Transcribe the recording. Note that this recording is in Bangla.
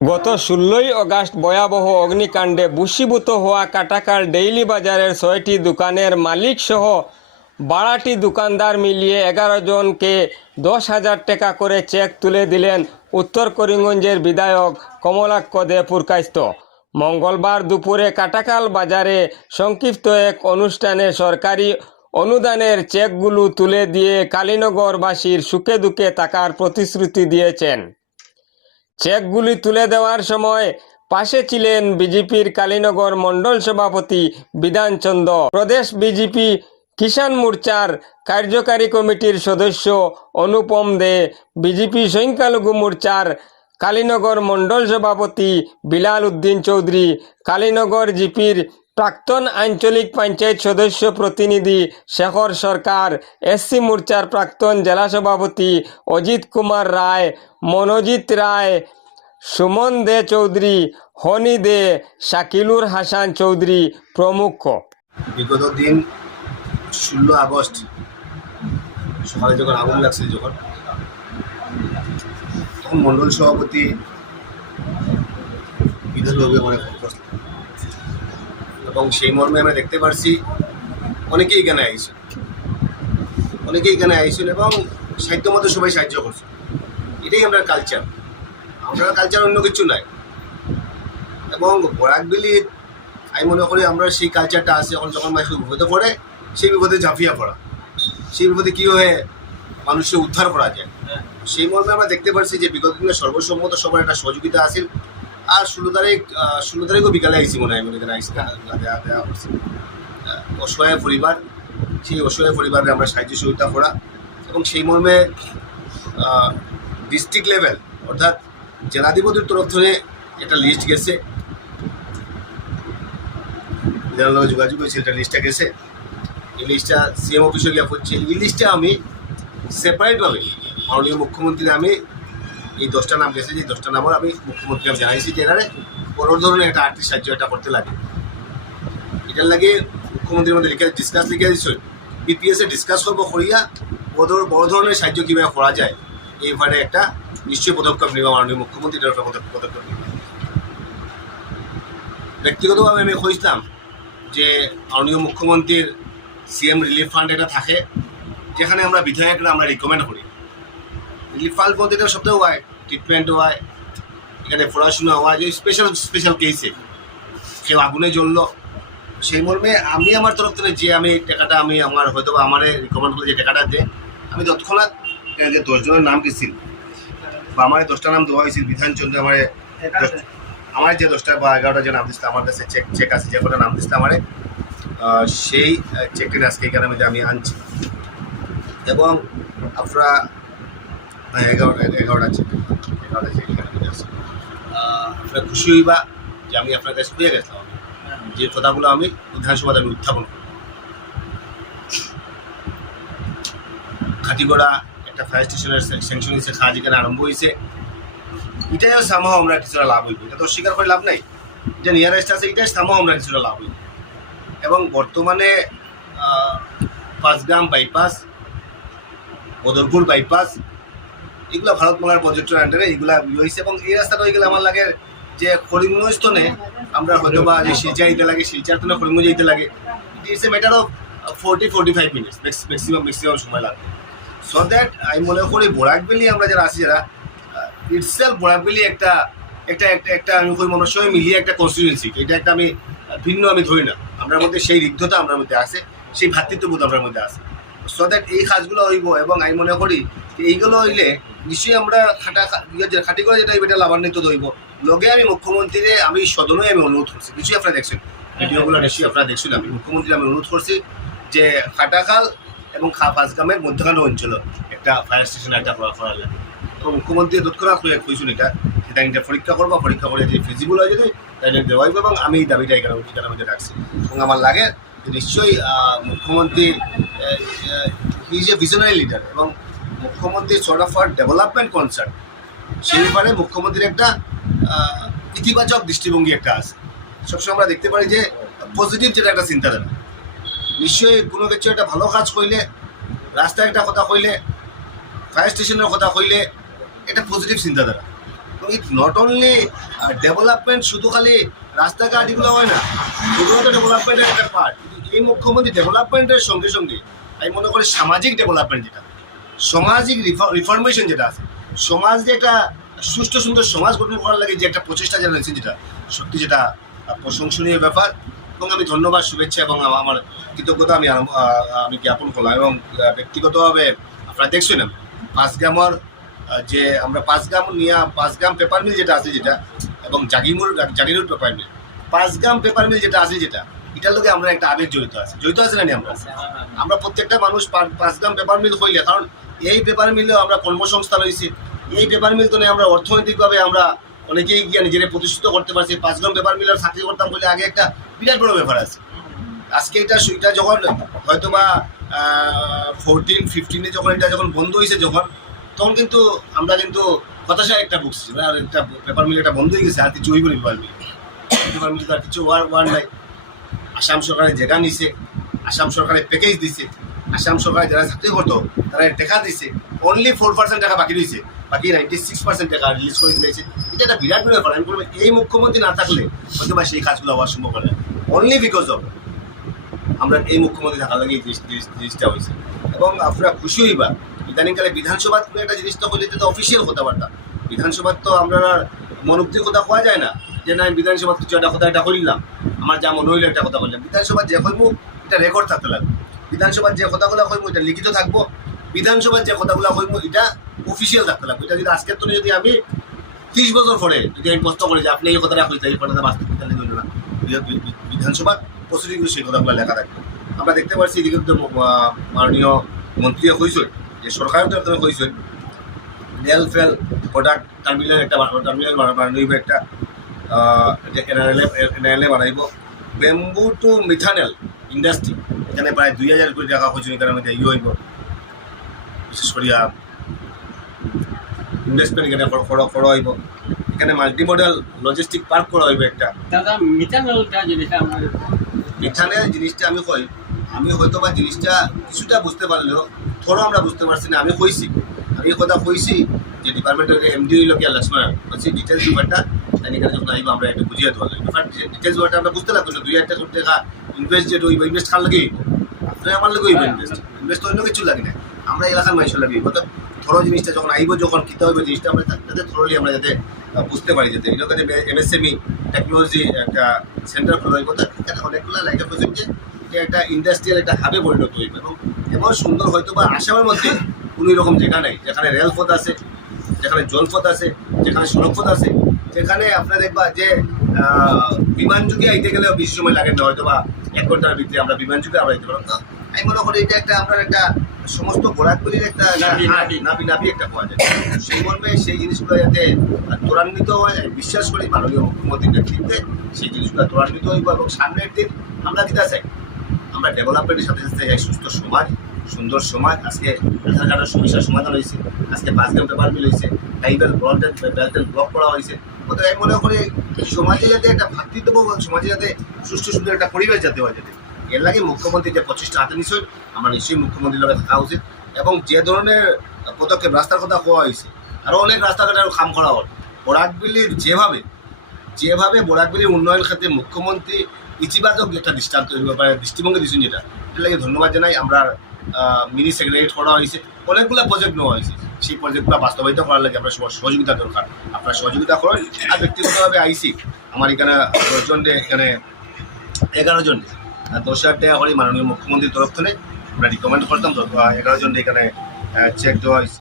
গত ১৬ই আগস্ট ভয়াবহ অগ্নিকাণ্ডে ভূষীভূত হওয়া কাটাখাল ডেইলি বাজারের ৬টি দোকানের মালিকসহ ১২টি দোকানদার মিলিয়ে ১১ জনকে ১০,০০০ টাকা করে চেক তুলে দিলেন উত্তর করিমগঞ্জের বিধায়ক কমলাক্ষ দে পুরকায়স্থ। মঙ্গলবার দুপুরে কাটাখাল বাজারে সংক্ষিপ্ত এক অনুষ্ঠানে সরকারি অনুদানের চেকগুলো তুলে দিয়ে কালীনগরবাসীর সুখে দুঃখে থাকার প্রতিশ্রুতি দিয়েছেন। চেকগুলি তুলে দেওয়ার সময় পাশে ছিলেন বিজেপির কালীনগর মণ্ডল সভাপতি বিধানচন্দ্র, প্রদেশ বিজেপি কিষাণ মোর্চার কার্যকারী কমিটির সদস্য অনুপম দে, বিজেপি সংখ্যালঘু মোর্চার কালীনগর মণ্ডল সভাপতি বিলাল উদ্দিন চৌধুরী, কালীনগর জিপির প্রাক্তন আঞ্চলিক পঞ্চায়েত সদস্য প্রতিনিধি শেখর সরকার, এসসি মোর্চার প্রাক্তন জেলা সভাপতি অজিত কুমার রায়, মনোজিৎ রায়, সুমন দে চৌধুরী, হনি দে, শাকিলুর হাসান চৌধুরী প্রমুখ। বিগত দিন ১৬ আগস্ট সকালে যখন আগুন লাগছিল তখন মণ্ডল সভাপতি বিধানসভায় মনে করছিল এবং সেই মর্মে আমরা দেখতে পারছি অনেকেই এখানে আইসেন এবং সাহিত্য মতো সবাই সাহায্য করছে। এটাই আমরা কালচার অন্য কিছু নাই। এবং বরাকবেলির আমি মনে করি আমরা সেই কালচারটা আছে। এখন যখন মানুষ বিপদে পড়ে সেই বিপদে ঝাঁপিয়ে পড়া, সেই বিপদে কীভাবে মানুষকে উদ্ধার করা যায়, সেই মর্মে আমরা দেখতে পাচ্ছি যে বিগত দিনে সর্বসম্মত সবার একটা সহযোগিতা আছে। আর ১৬ তারিখও বিকালে আইসি মনে হয় এখানে দেওয়া করছে অসহায় পরিবার, সেই অসহায় পরিবারে আমরা সাহায্য সহযোগিতা করা এবং সেই মর্মে ডিস্ট্রিক্ট লেভেল অর্থাৎ জেলাধিপতির তরফ থেকে একটা লিস্ট গেছে, যার লগে যোগাযোগ হয়েছে একটা লিস্টটা গেছে। এই লিস্টটা সিএম অফিসে গিয়ে পড়ছে। এই লিস্টে আমি সেপারেটভাবে মাননীয় মুখ্যমন্ত্রী আমি এই 10টা নাম গেছে, যে 10টা নামও আমি মুখ্যমন্ত্রী আমি জানাইছি যে এনারে বড় ধরনের একটা আর্থিক সাহায্য এটা করতে লাগে। এটার লাগে মুখ্যমন্ত্রীর মধ্যে লিখে দিচ্ছে বিপিএসে ডিসকাস করবো করিয়া বড় ধরনের সাহায্য কীভাবে করা যায় এইভাবে একটা নিশ্চয়ই পদক্ষেপ নেব মাননীয় মুখ্যমন্ত্রী পদক্ষেপ নেব। ব্যক্তিগতভাবে আমি খুঁজতাম যে মাননীয় মুখ্যমন্ত্রীর সিএম রিলিফ ফান্ড এটা থাকে, যেখানে আমরা বিধায়করা আমরা রিকমেন্ড করি। রিলিফ ফান্ড বলতে এটা সবটাও হয়, ট্রিটমেন্টও হয়, এখানে পড়াশোনা হয়, যে স্পেশাল কেসে কেউ আগুনে জ্বললো সেই মর্মে আমি আমার তরফ থেকে যে আমি টাকাটা আমি আমার হয়তো বা আমার রিকমেন্ড করে যে টাকাটা দেয় আমি তৎক্ষণাৎ যে 10 জনের নাম গেছিল বা আমার 10টা নাম দেওয়া হয়েছিল বিধানচন্দ্র আমার যে 10টা বা 11টা যে নাম দিচ্ছিল আমার কাছে চেক আছে, যে কটা নাম দিচ্ছিল আমার সেই চেকটি আজকে এখানে আমি আনছি এবং আপনারা 11টা চেক এখানে আছে। আপনারা খুশি হইবা যে আমি আপনার কাছে পেয়ে গেছিলাম যে কথাগুলো আমি বিধানসভাতে আমি উত্থাপন করি। খাটিগড়া একটা ফায়ার স্টেশনের স্যাংশন হয়েছে, কাজ এখানে আরম্ভ হয়েছে। এটাইও সামহ আমরা কিছুটা লাভ হইব, এটা তো অস্বীকার করে লাভ নাই। যে নিয়ারেস্ট আছে এটাই সামহ আমরা কিছুটা লাভ হইব। এবং বর্তমানে 5 গ্রাম বাইপাস, বদরপুর বাইপাস, এগুলো ভারতমালার পর্যটন আন্ডারে এগুলা হয়েছে এবং এই রাস্তাটা হয়ে গেলে আমার লাগে যে করিমগঞ্জ তনে আমরা হয়তো বা যে শিলচা যেতে লাগে, শিলচার তনে করিমগঞ্জ যেতে লাগে, it's a matter of 40-45 minutes maximum সময় লাগে। সো দ্যাট আমি মনে করি বরাকবেলি আমরা যারা আছি যারা ইটসেলফ বরাকবেলি একটা একটা একটা একটা আমি কই মনের সঙ্গে মিলিয়ে একটা কনস্টিটিউয়েন্সি, এটা একটা আমি ভিন্ন আমি ধরি না। আমরা মধ্যে সেই ঋদ্ধতা আমরা মধ্যে আছে, সেই ভ্রাতৃত্ববোধ আমরা মধ্যে আছে। সো দ্যাট এই কাজগুলো হইব এবং আমি মনে করি যে এইগুলো হইলে নিশ্চয়ই আমরা খাটি করে যেটা এটা লাভান্বিত হইব। লগে আমি মুখ্যমন্ত্রীরে আমি সদনেই আমি অনুরোধ করছি, নিশ্চয়ই আপনারা দেখছেন ভিডিওগুলো, নিশ্চয়ই আপনারা দেখছেন, আমি মুখ্যমন্ত্রী আমি অনুরোধ করছি যে কাটাখাল এবং 5 গ্রামের মধ্যখানে অঞ্চল একটা ফায়ার স্টেশন একটা করা লাগে এবং মুখ্যমন্ত্রী তৎক্ষণাৎ কইসুন এটা পরীক্ষা করবো, পরীক্ষা করে যদি ফিজিবল হয় যদি তাইলে দেওয়া হইব এবং আমি এই দাবিটা এখানে মধ্যে রাখছি। এবং আমার লাগে যে নিশ্চয়ই মুখ্যমন্ত্রী he is a visionary leader এবং মুখ্যমন্ত্রী সর্ট অফ ডেভেলপমেন্ট কনসার্ন, সেই ব্যাপারে মুখ্যমন্ত্রীর একটা ইতিবাচক দৃষ্টিভঙ্গি একটা আছে। সবসময় আমরা দেখতে পারি যে পজিটিভ যেটা একটা চিন্তাধারা, নিশ্চয়ই কোনো কিছু একটা ভালো কাজ করলে, রাস্তায় একটা কথা কইলে, ফায়ার স্টেশনের কথা কইলে এটা পজিটিভ চিন্তাধারা। তো ইট নট অনলি ডেভেলপমেন্ট, শুধু খালি রাস্তাঘাট এগুলো হয় না, এগুলো তো ডেভেলপমেন্টের একটা পার্ট। কিন্তু এই মুখ্যমন্ত্রী ডেভেলপমেন্টের সঙ্গে সঙ্গে আমি মনে করি সামাজিক ডেভেলপমেন্ট যেটা, সামাজিক রিফরমেশন যেটা আছে, সমাজ যে একটা সুষ্ঠু সুন্দর সমাজ গঠন করার লাগে যে একটা প্রচেষ্টা যেটা রয়েছে, যেটা সত্যি যেটা প্রশংসনীয় ব্যাপার। এবং আমি ধন্যবাদ, শুভেচ্ছা এবং আমার কৃতজ্ঞতা আমি জ্ঞাপন করলাম। এবং ব্যক্তিগতভাবে আপনারা দেখছেন পাঁচগ্রামের যে আমরা পাঁচগ্রাম পেপার মিল যেটা আছে যেটা, এবং জাগিরুর paper mill, Panchgram paper mill যেটা আছে যেটা, এটার লোকে আমরা একটা আবেগ জড়িত আছে না আমরা প্রত্যেকটা মানুষ পাঁচগ্রাম পেপার মিল হইলে, কারণ এই পেপার মিলেও আমরা কর্মসংস্থান হয়েছি, এই পেপার মিল তো নিয়ে আমরা অর্থনৈতিকভাবে আমরা অনেকেই গিয়ে নিজেরা প্রতিষ্ঠিত করতে পারছি। পাঁচগ্রাম পেপার মিলের চাকরি করতাম বলে আগে একটা বিরাট বড় ব্যাপার আছে। আজকে এটা যখন হয়তো বা 14-15 যখন এটা যখন বন্ধ হয়েছে তখন কিন্তু আমরা কিন্তু হতাশায় একটা ভুগছি, আর একটা পেপার মিল একটা বন্ধ হয়ে গেছে, আর কিছু হইব না। পেপার মিল আর কিছু ওয়ার নাই। আসাম সরকারের জায়গা নিছে, আসাম সরকারের প্যাকেজ দিছে, আসাম সরকারে যারা চাকরি করতো তারা টাকা দিছে, অনলি 4% টাকা বাকি রয়েছে, বাকি 96% টাকা রিলিজ করে দিয়েছে। এটা একটা বিরাট বড় ব্যাপার। আমি বলবো এই মুখ্যমন্ত্রী না থাকলে হয়তো বা সেই কাজগুলো হওয়া সম্ভব হয় না, অনলি বিকজ অফ আমরা এই মুখ্যমন্ত্রী থাকার লাগে এই জিনিসটা হয়েছে। এবং আপনারা খুশি হইবা, ইদানিংকালে বিধানসভা কোনো একটা জিনিসটা হইলে তো অফিসিয়াল কথাবার্তা, বিধানসভার তো আমরা মনোক্তির কথা কোয়া যায় না যে না আমি বিধানসভা কিছু একটা কথা এটা করিলাম, আমার যা মনে হইলো একটা কথা বললাম। বিধানসভার যে কইব এটা রেকর্ড থাকতে লাগবে, বিধানসভার যে কথাগুলো কইব এটা লিখিত থাকবো, বিধানসভার যে কথাগুলো কইব এটা অফিসিয়াল থাকতে লাগবে। এটা যদি আজকের তো যদি আমি 30 বছর পরে যদি আমি প্রশ্ন করি যে আপনি এই কথাটা কইতে, এই কথাটা বাস্তব হইল না, বিধানসভার প্রসিডিউর সেই কথাগুলো লেখা থাকবে। আমরা দেখতে পাচ্ছি এদিকে তো মাননীয় মন্ত্রীও কইছেন যে সরকারের তরফ থেকে কইছেন রেল ফেল প্রোডাক্ট টার্মিনাল বানাইব, একটা এনআরএলএ বানাইব, ব্যাম্বু টু মিথানেল ইন্ডাস্ট্রি, এখানে প্রায় 2000 কোটি টাকা হয়েছে। এখানে মধ্যে হইব বিশেষ করিয়া ইনভেস্টমেন্ট এখানে করা হইব, এখানে মাল্টিমডাল লজিস্টিক পার্ক করা হইব একটা। দাদা মিথানলটা যেটা আমার মিথানেল জিনিসটা আমি হয়তো বা জিনিসটা কিছুটা বুঝতে পারলেও থোড়ো আমরা বুঝতে পারছি না। আমি এই কথা কইছি যে ডিপার্টমেন্টের এমডি হইল কি লক্ষ্মণ বলছি ডিটেলস ব্যাপারটা এখানে যখন আইব আমরা একটু বুঝিয়ে দেওয়া লাগবে। ডিটেলস ব্যাপারটা আমরা বুঝতে লাগবে না, 2000 কোটি টাকা ইনভেস্ট যেটা হইব, ইনভেস্ট খান লাগে আপনার আমার লাগে হইব, ইনভেস্ট অন্য কিছু লাগে না, আমরা এলাকার মানুষের লাগে হইব। তো থোড়ো জিনিসটা যখন আইব, যখন কিতে হইব জিনিসটা আমরা যাতে থ্রোলি আমরা যাতে বুঝতে পারি, যাতে এলাকাতে এমএসএমই টেকনোলজি একটা সেন্টার খোলা হইব, এখানে অনেকগুলো লাইকা প্রজেক্ট যে এটা একটা ইন্ডাস্ট্রিয়াল একটা হাবে পরিণত হইব। এবং এমন সুন্দর হয়তো বা আসামের মধ্যে কোনো রকম জায়গা নেই যেখানে রেলপথ আছে, যেখানে জলপথ আছে, যেখানে সড়কপথ আছে, যেখানে আপনারা দেখবা যে বিমান যুগে আইতে গেলেও বেশি সময় লাগে না, হয়তো বা 1 ঘন্টার ভিতরে আমরা বিমান যুগে আমরা আইতে পারবো। তো আমি মনে করি এটা একটা আপনার একটা সমস্ত গোড়াগুলির একটা নাবি একটা পাওয়া যায়। সেই মর্মে সেই জিনিসগুলো যাতে ত্বরান্বিত হয়, বিশ্বাস করি মাননীয় মুখ্যমন্ত্রীর নেতৃত্বে সেই জিনিসগুলো ত্বরান্বিত হইব। এবং সামনের দিন আমরা যেটা চাই, আমরা ডেভেলপমেন্টের সাথে সাথে চাই সুস্থ সমাজ, সুন্দর সমাজ। আজকে আধার কার্ডের সমস্যার সমাধান হয়েছে, আজকে পাঁচগ্রাম পেপার মিল হয়েছে, টাইবেল বেল্টেল ব্লক করা হয়েছে। ওদের আমি মনে করি সমাজে যাতে একটা ভাতৃত্ব, সমাজে যাতে সুষ্ঠু সুন্দর একটা পরিবেশ যাতে হয়, যাতে এর লাগে মুখ্যমন্ত্রী যে প্রচেষ্টা হাতে নিশ্চয় আমরা নিশ্চয়ই মুখ্যমন্ত্রীর লগে থাকা উচিত। এবং যে ধরনের পদক্ষেপ রাস্তার কথা কোয়া হয়েছে, আরও অনেক রাস্তাঘাটের কাম করা হয়। বরাকবিলির যেভাবে বরাকবিলির উন্নয়ন ক্ষেত্রে মুখ্যমন্ত্রী ইতিবাচক একটা দৃষ্টিভঙ্গি দিচ্ছেন, যেটা এর লাগে ধন্যবাদ জানাই। আমরা মিনি সেক্রেটারিয়েট করা হয়েছে, অনেকগুলো প্রজেক্ট নেওয়া হয়েছে, সেই প্রজেক্টগুলো বাস্তবায়িত করার লাগে আপনার সহযোগিতা দরকার, আপনার সহযোগিতা করেন। আর ব্যক্তিগতভাবে আইসি আমার এখানে 10 জন, এখানে 11 জন 10,000 টাকা করে মাননীয় মুখ্যমন্ত্রীর তরফ থেকে আমরা রিকমেন্ড করতাম, 11 জন এখানে চেক দেওয়া হয়েছে।